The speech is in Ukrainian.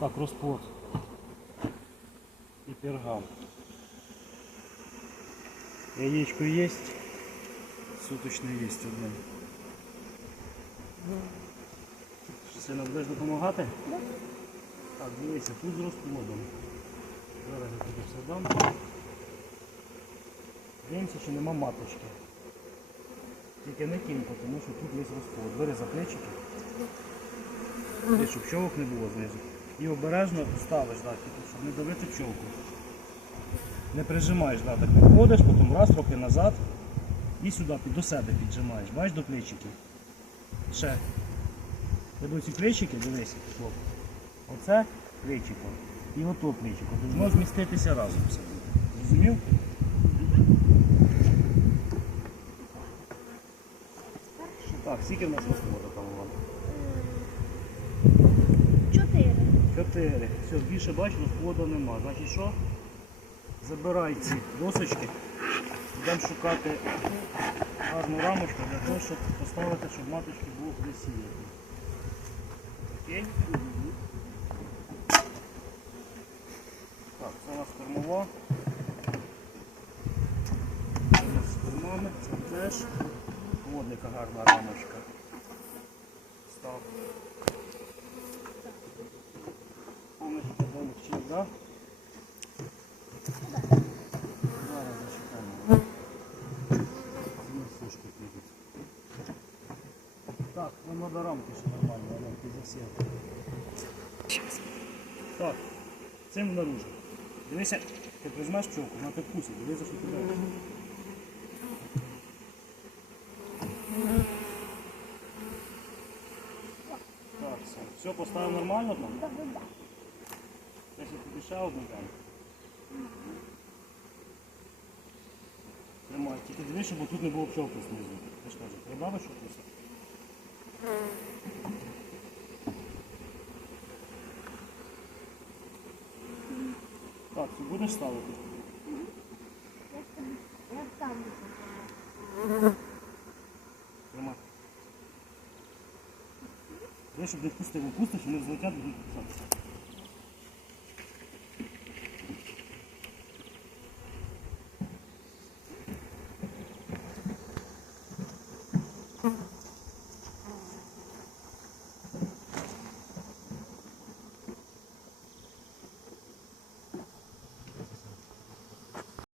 Так, розплод. І пергам. Яєчко є. Суточне є одне. Що сильно будеш допомагати? Так, дивися, тут з розплодом. Зараз я тобі все дам. Дивимося, що нема маточки. Тільки не кінь, тому що тут є розплод. Бери за плечики. Щоб пчолок не було знизу. І обережно ставиш, да, тільки, щоб не давити пчолку. Не прижимаєш, да, так підходиш, потім раз трохи назад і сюди до себе піджимаєш. Бачиш до плечиків. Ще. Тебе ці плечики, дивися, хлоп. Оце плечико. І ото плечико. Должно зміститися разом все. Зрозумів? Так, скільки в нас розплоду там 4. Все, більше бачу, розплоду нема. Значить що? Забирай ці досочки, будемо шукати гарну рамочку для того, щоб поставити, щоб маточки було куди. Окей? Так, це у нас кормова. Це у нас кормами, це теж. Водника гарна рамочка. Став. Да? Так, ну надо рамки ще нормально, рамки засіяти. Так, цим наружу. Дивися, ти прижмеш пчелку, вона тебе вкусить, дивися, що ти робиш. Так, все. Все поставив нормально там? Да, да. Тобі ще одну там. Тримай, тільки дивись, щоб тут не було пчелки знизу. Я ж кажу, прибавиш щось? Так, ти будеш ставити? Я я там. Тримай. Дивись, щоб не впустив, опустиш, вони взлетять будуть. Hum.